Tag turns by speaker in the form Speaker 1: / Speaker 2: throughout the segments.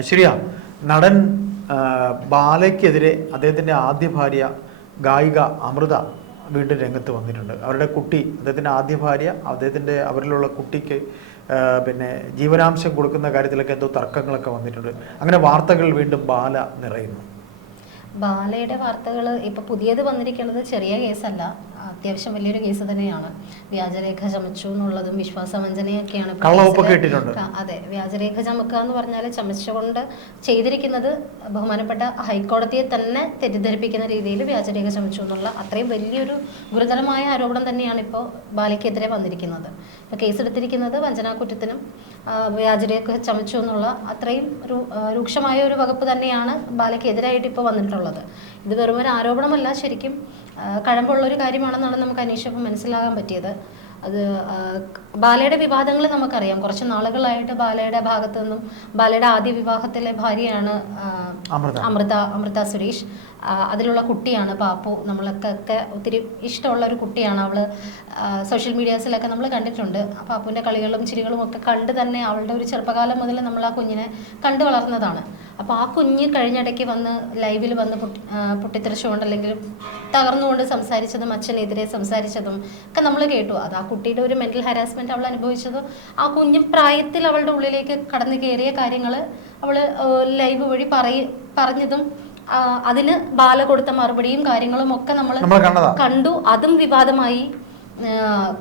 Speaker 1: ഐശ്വര്യ നടൻ ബാലയ്ക്കെതിരെ അദ്ദേഹത്തിന്റെ ആദ്യ ഭാര്യ ഗായിക അമൃത വീണ്ടും രംഗത്ത് വന്നിട്ടുണ്ട്. അവരുടെ കുട്ടി അദ്ദേഹത്തിന്റെ ആദ്യ ഭാര്യ അദ്ദേഹത്തിന്റെ അവരിലുള്ള കുട്ടിക്ക് പിന്നെ ജീവനാംശം കൊടുക്കുന്ന കാര്യത്തിലൊക്കെ എന്തോ തർക്കങ്ങളൊക്കെ വന്നിട്ടുണ്ട്. അങ്ങനെ വാർത്തകൾ വീണ്ടും ബാല നിറയുന്നു.
Speaker 2: ബാലയുടെ വാർത്തകൾ ഇപ്പൊ പുതിയത് വന്നിരിക്കുന്നത് ചെറിയ കേസല്ല. അത്യാവശ്യം വലിയൊരു കേസ് തന്നെയാണ്. വ്യാജരേഖ ചമച്ചു എന്നുള്ളതും വിശ്വാസവഞ്ചനയൊക്കെയാണ് അതെ. വ്യാജരേഖ ചമക്കുക എന്ന് പറഞ്ഞാൽ ചമച്ചുകൊണ്ട് ചെയ്തിരിക്കുന്നത് ബഹുമാനപ്പെട്ട ഹൈക്കോടതിയെ തന്നെ തെറ്റിദ്ധരിപ്പിക്കുന്ന രീതിയിൽ വ്യാജരേഖ ചമച്ചു എന്നുള്ള അത്രയും വലിയൊരു ഗുരുതരമായ ആരോപണം തന്നെയാണ് ഇപ്പോൾ ബാലയ്ക്കെതിരെ വന്നിരിക്കുന്നത്. ഇപ്പോൾ കേസെടുത്തിരിക്കുന്നത് വഞ്ചനാ കുറ്റത്തിനും വ്യാജരേഖ ചമച്ചു എന്നുള്ള അത്രയും രൂക്ഷമായ ഒരു വകുപ്പ് തന്നെയാണ് ബാലയ്ക്കെതിരായിട്ട് ഇപ്പോൾ വന്നിട്ടുള്ളത്. ഇത് വെറും ഒരു ആരോപണമല്ല. ശരിക്കും ആ, കഴമ്പുള്ള ഒരു കാര്യമാണെന്നാണ് നമുക്ക് അന്വേഷിച്ചപ്പോൾ മനസ്സിലാകാൻ പറ്റിയത്. അത് ബാലയുടെ വിവാദങ്ങൾ നമുക്കറിയാം. കുറച്ച് നാളുകളായിട്ട് ബാലയുടെ ഭാഗത്തു നിന്നും ബാലയുടെ ആദ്യ വിവാഹത്തിലെ ഭാര്യയാണ്
Speaker 1: അമൃത
Speaker 2: അമൃത സുരേഷ്. അതിലുള്ള കുട്ടിയാണ് പാപ്പു. നമ്മളൊക്കെ ഒത്തിരി ഇഷ്ടമുള്ള ഒരു കുട്ടിയാണ് അവൾ സോഷ്യൽ മീഡിയാസിലൊക്കെ നമ്മൾ കണ്ടിട്ടുണ്ട്. പാപ്പുവിന്റെ കളികളും ചിരികളും ഒക്കെ കണ്ട് തന്നെ അവളുടെ ഒരു ചെറുപ്പകാലം മുതൽ നമ്മൾ ആ കുഞ്ഞിനെ കണ്ടു വളർന്നതാണ്. അപ്പോൾ ആ കുഞ്ഞ് കഴിഞ്ഞിടയ്ക്ക് വന്ന് ലൈവിൽ വന്ന് പൊട്ടി പൊട്ടിത്തെറിച്ചുകൊണ്ട് അല്ലെങ്കിൽ തകർന്നുകൊണ്ട് സംസാരിച്ചതും അച്ഛനെതിരെ സംസാരിച്ചതും ഒക്കെ നമ്മൾ കേട്ടു. അത് ആ കുട്ടിയുടെ ഒരു മെന്റൽ ഹരാസ്മെന്റ് അവൾ അനുഭവിച്ചത്. ആ കുഞ്ഞു പ്രായത്തിൽ അവളുടെ ഉള്ളിലേക്ക് കടന്നു കയറിയ കാര്യങ്ങൾ അവൾ ലൈവ് വഴി പറയ പറഞ്ഞതും അതിന് ബാല കൊടുത്ത മറുപടിയും കാര്യങ്ങളും ഒക്കെ നമ്മൾ കണ്ടു. അതും വിവാദമായി.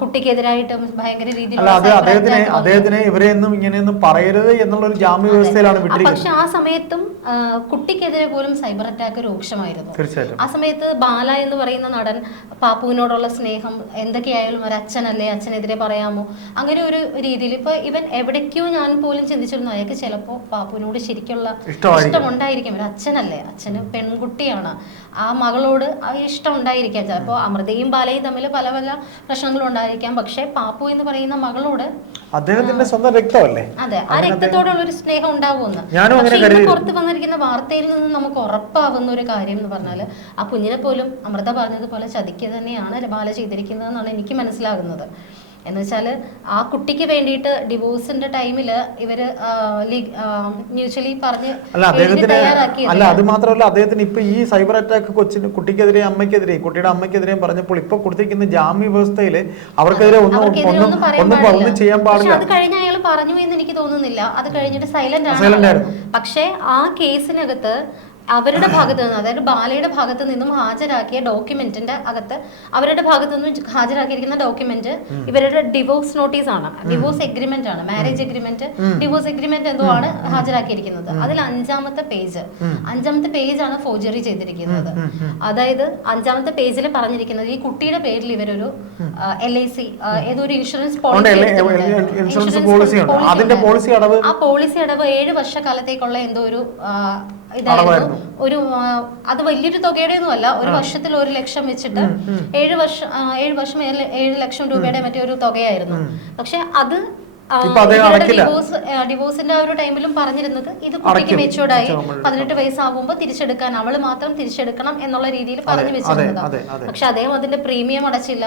Speaker 2: കുട്ടിക്കെതിരായിട്ട് ഭയങ്കര രീതിയിൽ
Speaker 1: അല്ല അത് അദ്ദേഹത്തിനെ അദ്ദേഹത്തിനെ ഇവരെയൊന്നും ഇങ്ങനെയൊന്നും പറയരുത് എന്നുള്ള ഒരു ജാമ്യ വ്യവസ്ഥയിലാണ് വിട്ടിരിക്കുന്നത്
Speaker 2: പക്ഷെ ആ സമയത്തും കുട്ടിക്കെതിരെ പോലും സൈബർ അറ്റാക്ക് രൂക്ഷമായിരുന്നു.
Speaker 1: തീർച്ചയായിട്ടും.
Speaker 2: ആ സമയത്ത് ബാല എന്ന് പറയുന്ന നടൻ പാപ്പുവിനോടുള്ള സ്നേഹം എന്തൊക്കെയായാലും ഒരു അച്ഛനല്ലേ അച്ഛനെതിരെ പറയാമോ? അങ്ങനെ ഒരു രീതിയിൽ ഇപ്പൊ ഇവൻ എവിടേക്കോ ഞാൻ പോലും ചിന്തിച്ചിരുന്നു അയാൾക്ക് ചിലപ്പോ പാപ്പുവിനോട് ശരിക്കുള്ള
Speaker 1: ഇഷ്ടം
Speaker 2: ഉണ്ടായിരിക്കും ഒരു അച്ഛനല്ലേ അച്ഛന് പെൺകുട്ടിയാണ്. ആ മകളോട് ആ ഇഷ്ടം ഉണ്ടായിരിക്കാം ചിലപ്പോൾ അമൃതയും ബാലയും തമ്മിൽ പല പല പ്രശ്നങ്ങളും ഉണ്ടായിരിക്കാം. പക്ഷേ പാപ്പു എന്ന് പറയുന്ന മകളോട്
Speaker 1: അദ്ദേഹത്തിന്റെ സ്വന്തം രക്തമല്ലേ?
Speaker 2: അതെ ആ രക്തത്തോടുള്ള ഒരു സ്നേഹം ഉണ്ടാവുമെന്ന്. പുറത്ത് വന്നിരിക്കുന്ന വാർത്തയിൽ നിന്ന് നമുക്ക് ഉറപ്പാവുന്ന ഒരു കാര്യം എന്ന് പറഞ്ഞാൽ ആ കുഞ്ഞിനെ പോലും അമൃത പറഞ്ഞതുപോലെ ചതിക്കുക തന്നെയാണ് ബാല ചെയ്തിരിക്കുന്നതെന്നാണ് എനിക്ക് മനസ്സിലാകുന്നത്. എന്ന് വെച്ചാൽ ആ കുട്ടിക്ക് വേണ്ടിയിട്ട് ഡിവോഴ്സിന്റെ ടൈമിൽ ഇവർ മ്യൂച്വലി പറഞ്ഞ്
Speaker 1: അല്ല അദ്ദേഹത്തിന് അത് മാത്രമല്ല അദ്ദേഹത്തിന് ഇപ്പൊ ഈ സൈബർ അറ്റാക്ക് കൊച്ചിന് കുട്ടിക്കെതിരെ അമ്മയ്ക്കെതിരെ കുട്ടിയുടെ അമ്മയ്ക്കെതിരെയും പറഞ്ഞപ്പോൾ ഇപ്പൊ കൊടുത്തിരിക്കുന്ന ജാമ്യ വ്യവസ്ഥയിൽ അവർക്കെതിരെ ഒന്നും ഒന്നും
Speaker 2: ഒന്നും
Speaker 1: ഒന്നും ചെയ്യാൻ പാടില്ല.
Speaker 2: അത് കഴിഞ്ഞ അയാൾ പറഞ്ഞു എന്ന് എനിക്ക് തോന്നുന്നില്ല. അത് കഴിഞ്ഞിട്ട് സൈലന്റ് ആണ്. പക്ഷെ ആ കേസിനകത്ത് അവരുടെ ഭാഗത്ത് നിന്ന് അതായത് ബാലയുടെ ഭാഗത്ത് നിന്നും ഹാജരാക്കിയ ഡോക്യുമെന്റിന്റെ അകത്ത് അവരുടെ ഭാഗത്ത് നിന്നും ഹാജരാക്കിയിരിക്കുന്ന ഡോക്യുമെന്റ് ഇവരുടെ ഡിവോഴ്സ് നോട്ടീസ് ആണ്. ഡിവോഴ്സ് എഗ്രിമെന്റ് ആണ്. മാരേജ് എഗ്രിമെന്റ് ഡിവോഴ്സ് എഗ്രിമെന്റ് എന്തോ ആണ് ഹാജരാക്കിയിരിക്കുന്നത്. അതിൽ അഞ്ചാമത്തെ പേജ്. അഞ്ചാമത്തെ പേജ് ആണ് ഫോർജറി ചെയ്തിരിക്കുന്നത്. അതായത് അഞ്ചാമത്തെ പേജിൽ പറഞ്ഞിരിക്കുന്നത് ഈ കുട്ടിയുടെ പേരിൽ ഇവരൊരു എൽ ഐ സി ഏതോ ഒരു ഇൻഷുറൻസ് പോളിസി ആ പോളിസി അടവ് ഏഴ് വർഷക്കാലത്തേക്കുള്ള എന്തോ ഒരു ഇതായിരുന്നു. ഒരു അത് വലിയൊരു തുകയുടെ ഒന്നും അല്ല ഒരു വർഷത്തിൽ ഒരു ലക്ഷം വെച്ചിട്ട് ഏഴ് വർഷം ഏഴ് വർഷം ഏഴ് ലക്ഷം രൂപയുടെ മറ്റേ ഒരു തുകയായിരുന്നു. പക്ഷെ അത്. ഡിവോഴ്സ് ഡിവോഴ്സിന്റെ ആ ഒരു ടൈമിലും പറഞ്ഞിരുന്നത് ഇത് കുട്ടിക്ക്
Speaker 1: മെച്ചൂർഡ്
Speaker 2: പതിനെട്ട് വയസ്സാകുമ്പോൾ തിരിച്ചെടുക്കാൻ അവൾ മാത്രം തിരിച്ചെടുക്കണം എന്നുള്ള രീതിയിൽ പറഞ്ഞു
Speaker 1: വെച്ചിരുന്നത്.
Speaker 2: പക്ഷെ അദ്ദേഹം അതിന്റെ പ്രീമിയം അടച്ചില്ല.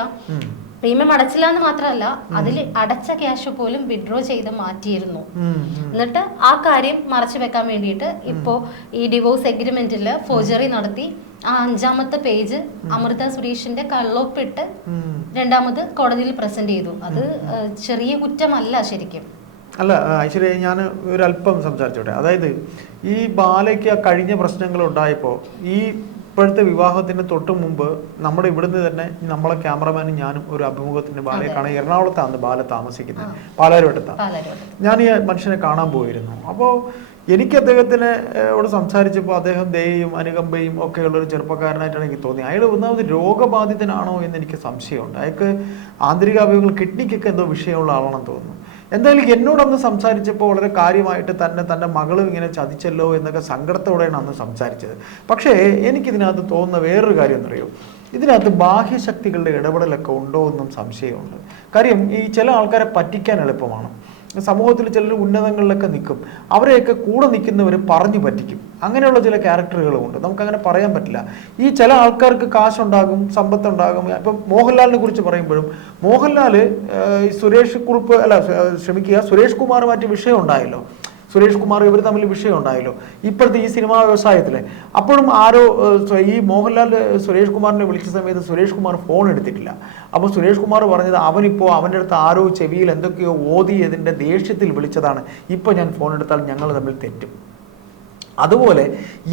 Speaker 2: പ്രീമിയം അടച്ചില്ല എന്ന് മാത്രമല്ല അതിൽ അടച്ച ക്യാഷ് പോലും വിഡ്രോ ചെയ്ത് മാറ്റിയിരുന്നു. എന്നിട്ട് ആ കാര്യം മറച്ചു വെക്കാൻ വേണ്ടിയിട്ട് ഇപ്പോ ഈ ഡിവോഴ്സ് എഗ്രിമെന്റിൽ ഫോർജറി നടത്തി ആ അഞ്ചാമത്തെ പേജ് അമൃത സുരേഷിന്റെ കള്ളോപ്പിട്ട്. രണ്ടാമത് കോടതിയിൽ പ്രസന്റ് ചെയ്തു. അത് ചെറിയ കുറ്റമല്ല ശരിക്കും.
Speaker 1: അല്ല ഐശ്വര്യ ഞാൻ ഒരല്പം സംസാരിച്ചോട്ടെ. അതായത് ഈ ബാലയ്ക്ക് കഴിഞ്ഞ പ്രശ്നങ്ങൾ ഉണ്ടായപ്പോൾ ഈ ഇപ്പോഴത്തെ വിവാഹത്തിന് തൊട്ട് മുമ്പ് നമ്മുടെ ഇവിടുന്ന് തന്നെ നമ്മളെ ക്യാമറമാനും ഞാനും ഒരു അഭിമുഖത്തിന് ബാലയെ കാണാൻ എറണാകുളത്താണ് ബാല താമസിക്കുന്നത്. പാലാരിവട്ടത്താണ്. ഞാൻ ഈ മനുഷ്യനെ കാണാൻ പോയിരുന്നു. അപ്പോൾ എനിക്ക് അദ്ദേഹത്തിനെ ഏഹ്, ോട് സംസാരിച്ചപ്പോൾ അദ്ദേഹം ദയയും അനുകമ്പയും ഒക്കെ ഉള്ളൊരു ചെറുപ്പക്കാരനായിട്ടാണ് എനിക്ക് തോന്നി അയാൾ ഒന്നാമത് രോഗബാധിതനാണോ എന്ന് എനിക്ക് സംശയമുണ്ട്. അയാൾക്ക് ആന്തരിക അവയവങ്ങൾ കിഡ്നിക്കൊക്കെ എന്തോ വിഷയമുള്ള ആളാണെന്ന് തോന്നുന്നു. എന്തായാലും എന്നോടന്ന് സംസാരിച്ചപ്പോൾ വളരെ കാര്യമായിട്ട് തന്നെ തന്റെ മകളും ഇങ്ങനെ ചതിച്ചല്ലോ എന്നൊക്കെ സങ്കടത്തോടെയാണ് അന്ന് സംസാരിച്ചത്. പക്ഷേ എനിക്കിതിനകത്ത് തോന്നുന്ന വേറൊരു കാര്യം എന്നറിയോ ഇതിനകത്ത് ബാഹ്യശക്തികളുടെ ഇടപെടലൊക്കെ ഉണ്ടോ എന്നും സംശയമുണ്ട്. കാര്യം ഈ ചില ആൾക്കാരെ പറ്റിക്കാൻ എളുപ്പമാണ്. സമൂഹത്തിൽ ചിലർ ഉന്നതങ്ങളിലൊക്കെ നിൽക്കും. അവരെയൊക്കെ കൂടെ നിൽക്കുന്നവർ പറഞ്ഞു പറ്റിക്കും. അങ്ങനെയുള്ള ചില ക്യാരക്ടറുകളുമുണ്ട് നമുക്കങ്ങനെ പറയാൻ പറ്റില്ല. ഈ ചില ആൾക്കാർക്ക് കാശുണ്ടാകും സമ്പത്തുണ്ടാകും. ഇപ്പം മോഹൻലാലിനെ കുറിച്ച് പറയുമ്പോഴും മോഹൻലാൽ ഈ സുരേഷ് കുറുപ്പ് അല്ല ശ്രമിക്കുക സുരേഷ് കുമാറുമായിട്ട് വിഷയം ഉണ്ടായല്ലോ. സുരേഷ് കുമാർ ഇവർ തമ്മിൽ വിഷയം ഉണ്ടായല്ലോ. ഇപ്പോഴത്തെ ഈ സിനിമാ വ്യവസായത്തിലെ. അപ്പോഴും ആരോ ഈ മോഹൻലാൽ സുരേഷ് കുമാറിനെ വിളിച്ച സമയത്ത് സുരേഷ് കുമാർ ഫോൺ എടുത്തിട്ടില്ല. അപ്പോൾ സുരേഷ് കുമാർ പറഞ്ഞത് അവനിപ്പോൾ അവന്റെ അടുത്ത് ആരോ ചെവിയിൽ എന്തൊക്കെയോ ഓതിയതിന്റെ ദേഷ്യത്തിൽ വിളിച്ചതാണ്. ഇപ്പോൾ ഞാൻ ഫോൺ എടുത്താൽ ഞങ്ങൾ തമ്മിൽ തെറ്റും. അതുപോലെ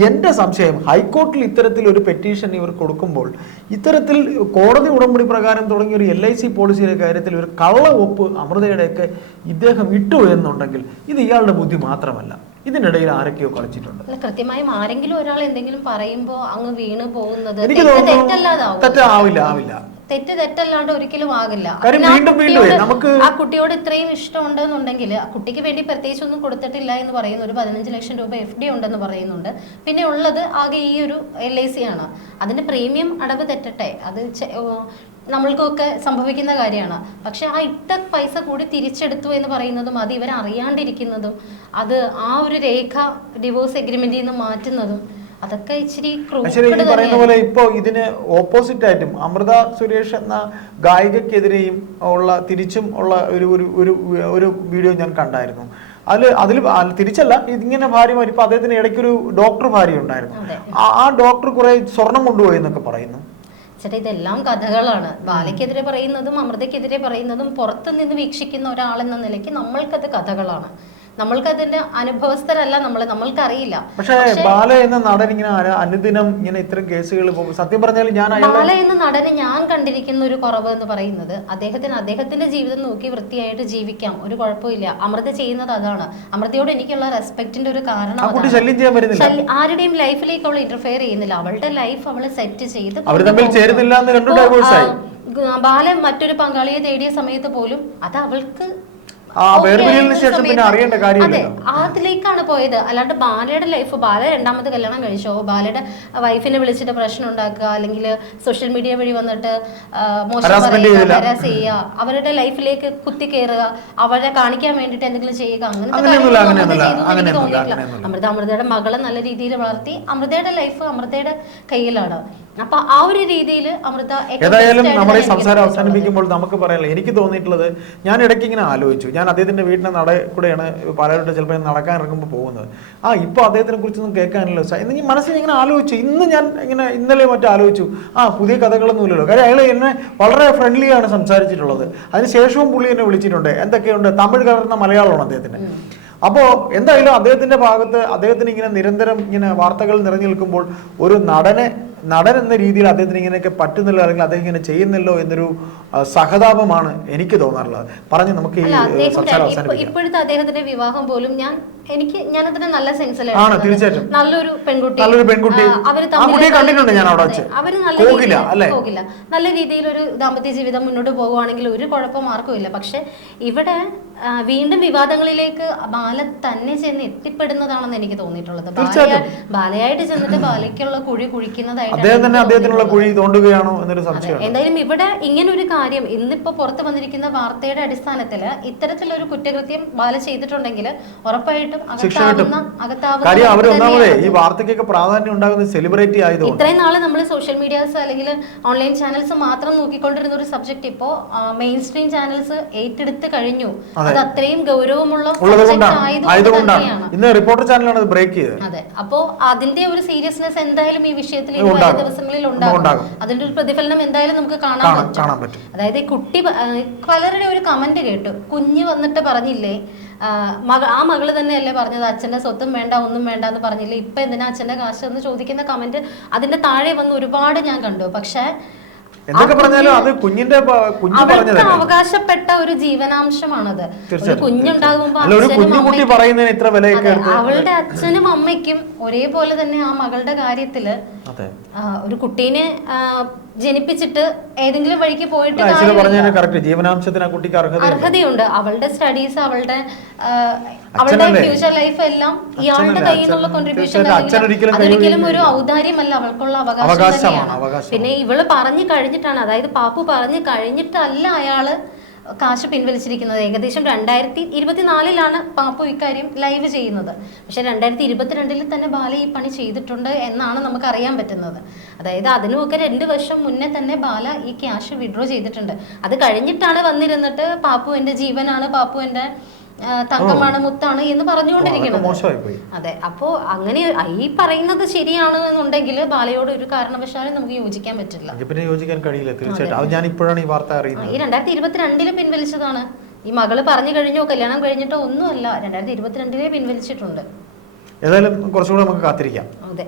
Speaker 1: എന്റെ സംശയം ഹൈക്കോർട്ടിൽ ഇത്തരത്തിൽ ഒരു പെറ്റീഷൻ ഇവർ കൊടുക്കുമ്പോൾ ഇത്തരത്തിൽ കോടതി ഉടമ്പടി പ്രകാരം തുടങ്ങിയ ഒരു എൽ ഐ സി പോളിസിയുടെ കാര്യത്തിൽ ഒരു കള്ള ഒപ്പ് അമൃതയുടെയൊക്കെ ഇദ്ദേഹം ഇട്ടു എന്നുണ്ടെങ്കിൽ ഇത് ഇയാളുടെ ബുദ്ധി മാത്രമല്ല. ഇതിനിടയിൽ ആരൊക്കെയോ കളിച്ചിട്ടുണ്ട്.
Speaker 2: കൃത്യമായും ആരെങ്കിലും ഒരാൾ എന്തെങ്കിലും പറയുമ്പോ അങ്ങ് വീണ് പോകുന്നത്
Speaker 1: തെറ്റാവില്ല ആവില്ല.
Speaker 2: തെറ്റ് തെറ്റല്ലാണ്ട് ഒരിക്കലും ആകില്ല.
Speaker 1: നമുക്ക്
Speaker 2: ആ കുട്ടിയോട് ഇത്രയും ഇഷ്ടമുണ്ടെന്നുണ്ടെങ്കിൽ ആ കുട്ടിക്ക് വേണ്ടി പ്രത്യേകിച്ച് ഒന്നും കൊടുത്തിട്ടില്ല എന്ന് പറയുന്ന ഒരു പതിനഞ്ച് ലക്ഷം രൂപ എഫ് ഡി ഉണ്ടെന്ന് പറയുന്നുണ്ട്. പിന്നെ ഉള്ളത് ആകെ ഈ ഒരു എൽ ഐ സി ആണ്. അതിന്റെ പ്രീമിയം അടവ് തെറ്റട്ടെ. അത് നമ്മൾക്കൊക്കെ സംഭവിക്കുന്ന കാര്യമാണ്. പക്ഷെ ആ ഇട്ട പൈസ കൂടി തിരിച്ചെടുത്തു എന്ന് പറയുന്നതും അത് ഇവരറിയാണ്ടിരിക്കുന്നതും അത് ആ ഒരു രേഖ ഡിവോഴ്സ് എഗ്രിമെന്റിൽ നിന്ന് മാറ്റുന്നതും അതൊക്കെ ഇച്ചിരി
Speaker 1: ഈ പറയുന്ന പോലെ ഇപ്പോ ഇതിന് ഓപ്പോസിറ്റ് ആയിട്ടും അമൃത സുരേഷ് എന്ന ഗായികക്കെതിരെയും ഉള്ള തിരിച്ചും ഉള്ള ഒരു ഒരു ഒരു വീഡിയോ ഞാൻ കണ്ടായിരുന്നു. അതിൽ അതിൽ തിരിച്ചല്ല ഇതിങ്ങനെ ഭാര്യ ഇപ്പൊ അദ്ദേഹത്തിന് ഇടയ്ക്കൊരു ഡോക്ടർ ഭാര്യ ഉണ്ടായിരുന്നു. ആ- ഡോക്ടർ കുറെ സ്വർണം കൊണ്ടുപോയി എന്നൊക്കെ പറയുന്നു.
Speaker 2: ചേട്ടാ ഇതെല്ലാം കഥകളാണ്. ബാലയ്ക്കെതിരെ പറയുന്നതും അമൃതയ്ക്കെതിരെ പറയുന്നതും പുറത്തുനിന്ന് വീക്ഷിക്കുന്ന ഒരാളെന്ന നിലയ്ക്ക് നമ്മൾക്കത് കഥകളാണ്. നമ്മൾക്കതിന്റെ അനുഭവസ്ഥരല്ല നമ്മൾ നമ്മൾക്കറിയില്ല.
Speaker 1: പക്ഷേ ബാല എന്ന നടൻ ഇങ്ങനെ അന- അനുദിനം ഇങ്ങനെ ഇത്തരം കേസുകൾ സത്യം പറഞ്ഞാൽ ഞാൻ
Speaker 2: ബാല എന്ന നടന് ഞാൻ കണ്ടിരിക്കുന്ന ഒരു കുറവ് എന്ന് പറയുന്നത് അദ്ദേഹത്തിന് അദ്ദേഹത്തിന്റെ ജീവിതം നോക്കി വൃത്തിയായിട്ട് ജീവിക്കാം ഒരു കുഴപ്പമില്ല. അമൃത ചെയ്യുന്നത് അതാണ്. അമൃതയോട് എനിക്കുള്ള റെസ്പെക്ടിന്റെ ഒരു കാരണം ആരുടെയും ലൈഫിലേക്ക് അവൾ ഇന്റർഫെയർ ചെയ്യുന്നില്ല. അവളുടെ ലൈഫ് അവൾ സെറ്റ് ചെയ്ത്
Speaker 1: അവർ തമ്മിൽ ചേരുന്നില്ല
Speaker 2: ബാലൻ മറ്റൊരു പങ്കാളിയെ തേടിയ സമയത്ത് പോലും അത് അവൾക്ക് അതെ അതിലേക്കാണ് പോയത്. അല്ലാണ്ട് ബാലയുടെ ലൈഫ് ബാല രണ്ടാമത് കല്യാണം കഴിച്ചോ? ബാലയുടെ വൈഫിനെ വിളിച്ചിട്ട് പ്രശ്നം ഉണ്ടാക്കുക അല്ലെങ്കിൽ സോഷ്യൽ മീഡിയ വഴി വന്നിട്ട് മോശം ഹരാസ് ചെയ്യുക അവരുടെ ലൈഫിലേക്ക് കുത്തി കയറുക അവരെ കാണിക്കാൻ വേണ്ടിട്ട് എന്തെങ്കിലും ചെയ്യുക
Speaker 1: അങ്ങനെ
Speaker 2: തോന്നിയിട്ടില്ല. അമൃത അമൃതയുടെ മകളെ നല്ല രീതിയിൽ വളർത്തി അമൃതയുടെ ലൈഫ് അമൃതയുടെ കയ്യിലാണ്. അപ്പൊ ആ ഒരു രീതിയിൽ അമൃത
Speaker 1: ഏതായാലും നമ്മുടെ ഈ സംസാരം അവസാനിപ്പിക്കുമ്പോൾ നമുക്ക് പറയാനില്ല എനിക്ക് തോന്നിയിട്ടുള്ളത് ഞാൻ ഇടയ്ക്ക് ഇങ്ങനെ ആലോചിച്ചു. ഞാൻ അദ്ദേഹത്തിന്റെ വീടിന്റെ നട കൂടെയാണ് പലരുടെ ചിലപ്പോൾ നടക്കാൻ ഇറങ്ങുമ്പോൾ പോകുന്നത്. ആ ഇപ്പൊ അദ്ദേഹത്തിനെ കുറിച്ചൊന്നും കേൾക്കാനില്ല എന്ന് ഞാൻ മനസ്സിൽ ഇങ്ങനെ ആലോചിച്ചു. ഇന്ന് ഞാൻ ഇങ്ങനെ ഇന്നലെ മറ്റോ ആലോചിച്ചു. ആ പുതിയ കഥകളൊന്നും ഇല്ലല്ലോ കാര്യം അയാൾ എന്നെ വളരെ ഫ്രണ്ട്ലി ആണ് സംസാരിച്ചിട്ടുള്ളത്. അതിനുശേഷവും പുള്ളി എന്നെ വിളിച്ചിട്ടുണ്ട്. എന്തൊക്കെയുണ്ട്? തമിഴ് കലർന്ന മലയാളമാണ് അദ്ദേഹത്തിന്. അപ്പോൾ എന്തായാലും അദ്ദേഹത്തിന്റെ ഭാഗത്ത് അദ്ദേഹത്തിന് ഇങ്ങനെ നിരന്തരം ഇങ്ങനെ വാർത്തകൾ നിറഞ്ഞു നിൽക്കുമ്പോൾ ഒരു നടനെ നടൻ എന്ന രീതിയിൽ അദ്ദേഹത്തിന് ഇങ്ങനെയൊക്കെ പറ്റുന്നില്ല അല്ലെങ്കിൽ അദ്ദേഹം ഇങ്ങനെ ചെയ്യുന്നില്ലോ എന്നൊരു സഹതാപമാണ് എനിക്ക് തോന്നാറുള്ളത്. പറഞ്ഞ് നമുക്ക് ഈ സംസാരം അവസാനിപ്പിക്കാം.
Speaker 2: ഇപ്പോഴത്തെ അദ്ദേഹത്തിന്റെ വിവാഹം പോലും ഞാൻ എനിക്ക് ഞാനതിനെ നല്ല സെൻസിലാണ്
Speaker 1: ആണ്, തീർച്ചയായിട്ടും.
Speaker 2: നല്ലൊരു പെൺകുട്ടി
Speaker 1: നല്ലൊരു പെൺകുട്ടി.
Speaker 2: ആ,
Speaker 1: കുട്ടിയെ കണ്ടിട്ടുണ്ട് ഞാൻ അവിടെ വെച്ച്.
Speaker 2: അവർ നല്ല
Speaker 1: കോകില, അല്ലേ?
Speaker 2: കോകില നല്ല രീതിയിൽ ഒരു ദാമ്പത്യ ജീവിതം മുന്നോട്ട് പോകുവാണെങ്കിൽ ഒരു കുഴപ്പം ആർക്കും ഇല്ല പക്ഷെ ഇവിടെ വീണ്ടും വിവാദങ്ങളിലേക്ക് ബാല തന്നെ ചെന്ന് എത്തിപ്പെടുന്നതാണെന്ന് എനിക്ക് തോന്നിയിട്ടുള്ളത് ബാലയ ബാലയായിട്ട് ചെന്നിട്ട് ബാലയ്ക്കുള്ള കുഴി
Speaker 1: കുഴിക്കുന്നതായിട്ട്
Speaker 2: എന്തായാലും ഇവിടെ ഇങ്ങനെ ഒരു കാര്യം ഇന്നിപ്പോ പുറത്തു വന്നിരിക്കുന്ന വാർത്തയുടെ അടിസ്ഥാനത്തിൽ ഇത്തരത്തിലൊരു കുറ്റകൃത്യം ബാല ചെയ്തിട്ടുണ്ടെങ്കിൽ ഉറപ്പായിട്ടും
Speaker 1: ശിക്ഷ കിട്ടും കാര്യം അവർ ഒന്നാമതേ. ഈ വാർത്തയ്ക്കൊക്കെ പ്രാധാന്യം ഉണ്ടാകുന്ന സെലിബ്രിറ്റി ആയതുകൊണ്ട്.
Speaker 2: ഇത്രയും നാളെ നമ്മൾ സോഷ്യൽ മീഡിയാസ് അല്ലെങ്കിൽ ഓൺലൈൻ ചാനൽസ് മാത്രം നോക്കിക്കൊണ്ടിരുന്ന ഒരു സബ്ജക്ട് ഇപ്പോ മെയിൻ സ്ട്രീം ചാനൽസ് ഏറ്റെടുത്ത് കഴിഞ്ഞു.
Speaker 1: അതെ.
Speaker 2: അത് അത്രയും ഗൗരവമുള്ള
Speaker 1: ആയതുകൊണ്ടാണ്. ഇന്ന് റിപ്പോർട്ടർ ചാനലാണ് ബ്രേക്ക് ചെയ്തത്.
Speaker 2: അതെ. അപ്പോ അതിന്റെ ഒരു സീരിയസ്നെസ് എന്തായാലും ഈ വിഷയത്തിൽ ദിവസങ്ങളിൽ
Speaker 1: ഉണ്ടാകും.
Speaker 2: അതിന്റെ ഒരു പ്രതിഫലനം എന്തായാലും നമുക്ക് കാണാൻ പറ്റും. അതായത് കുട്ടി പലരുടെ ഒരു കമന്റ് കേട്ടു. കുഞ്ഞ് വന്നിട്ട് പറഞ്ഞില്ലേ മക ആ മകൾ തന്നെയല്ലേ പറഞ്ഞത് അച്ഛന്റെ സ്വത്തും വേണ്ട ഒന്നും വേണ്ട എന്ന് പറഞ്ഞില്ലേ? ഇപ്പൊ എന്തിനാ അച്ഛന്റെ കാശ് എന്ന് ചോദിക്കുന്ന കമന്റ് അതിന്റെ താഴെ വന്ന് ഒരുപാട് ഞാൻ കണ്ടു. പക്ഷേ
Speaker 1: എന്തൊക്കെ പറഞ്ഞാലും അത് കുഞ്ഞിന്റെ
Speaker 2: അവകാശപ്പെട്ട ഒരു ജീവനാംശമാണത്. കുഞ്ഞുണ്ടാകുമ്പോ
Speaker 1: അല്ല ഒരു
Speaker 2: അച്ഛനും
Speaker 1: കുഞ്ഞുകുട്ടി
Speaker 2: അമ്മയ്ക്കും-
Speaker 1: പറയുന്നതിന് ഇത്ര വിലയൊക്കെ
Speaker 2: അതെ, അവളുടെ അച്ഛനും അമ്മയ്ക്കും ഒരേപോലെ തന്നെ ആ മകളുടെ കാര്യത്തിൽ ഒരു കുട്ടീനെ ജനിപ്പിച്ചിട്ട് ഏതെങ്കിലും വഴിക്ക് പോയിട്ട്
Speaker 1: കറക്റ്റ് ജീവനാംശത്തിന് ആ കുട്ടിക്ക് അർഹതയുണ്ട്.
Speaker 2: അർഹതയുണ്ട്. അവളുടെ സ്റ്റഡീസ് അവളുടെ അവളുടെ ഫ്യൂച്ചർ ലൈഫ് എല്ലാം ഇയാളുടെ? കയ്യിൽ നിന്നുള്ള കോൺട്രിബ്യൂഷൻ അതൊരിക്കലും ഒരു ഔദാര്യമല്ല അവൾക്കുള്ള അവകാശം തന്നെയാണ്. പിന്നെ ഇവൾ പറഞ്ഞു കഴിഞ്ഞിട്ടാണ് അതായത് പാപ്പു പറഞ്ഞു കഴിഞ്ഞിട്ടല്ല അയാൾ കാശ് പിൻവലിച്ചിരിക്കുന്നത്. ഏകദേശം രണ്ടായിരത്തി ഇരുപത്തിനാലിലാണ് പാപ്പു ഇക്കാര്യം ലൈവ് ചെയ്യുന്നത്. പക്ഷെ രണ്ടായിരത്തി ഇരുപത്തിരണ്ടിൽ തന്നെ ബാല ഈ പണി ചെയ്തിട്ടുണ്ട് എന്നാണ് നമുക്ക് അറിയാൻ പറ്റുന്നത്. അതായത് അതിനുമൊക്കെ രണ്ട് വർഷം മുന്നേ തന്നെ ബാല ഈ ക്യാഷ് വിഡ്രോ ചെയ്തിട്ടുണ്ട്. അത് കഴിഞ്ഞിട്ടാണ് വന്നിരുന്നിട്ട് പാപ്പു എന്റെ ജീവനാണ് പാപ്പു എന്റെ തങ്കമാണ് മുത്താണ് എന്ന് പറഞ്ഞുകൊണ്ടിരിക്കുന്നത്. അതെ അപ്പോ അങ്ങനെ ഈ പറയുന്നത് ശരിയാണ് എന്നുണ്ടെങ്കിൽ ബാലയോട് ഒരു കാരണവശാലും നമുക്ക് യോജിക്കാൻ പറ്റില്ല.
Speaker 1: പിന്നെ യോജിക്കാൻ കഴിയില്ല തീർച്ചയായിട്ടും. ഞാൻ ഇപ്പോഴാണ് ഈ വാർത്ത അറിയുന്നത്.
Speaker 2: ഈ രണ്ടായിരത്തി ഇരുപത്തിരണ്ടിൽ പിൻവലിച്ചതാണ്. ഈ മകൾ പറഞ്ഞു കഴിഞ്ഞോ കല്യാണം കഴിഞ്ഞിട്ടോ ഒന്നുമല്ല രണ്ടായിരത്തി ഇരുപത്തിരണ്ടിലെ പിൻവലിച്ചിട്ടുണ്ട്.
Speaker 1: ഏതായാലും കുറച്ചുകൂടെ നമുക്ക് കാത്തിരിക്കാം.
Speaker 2: അതെ.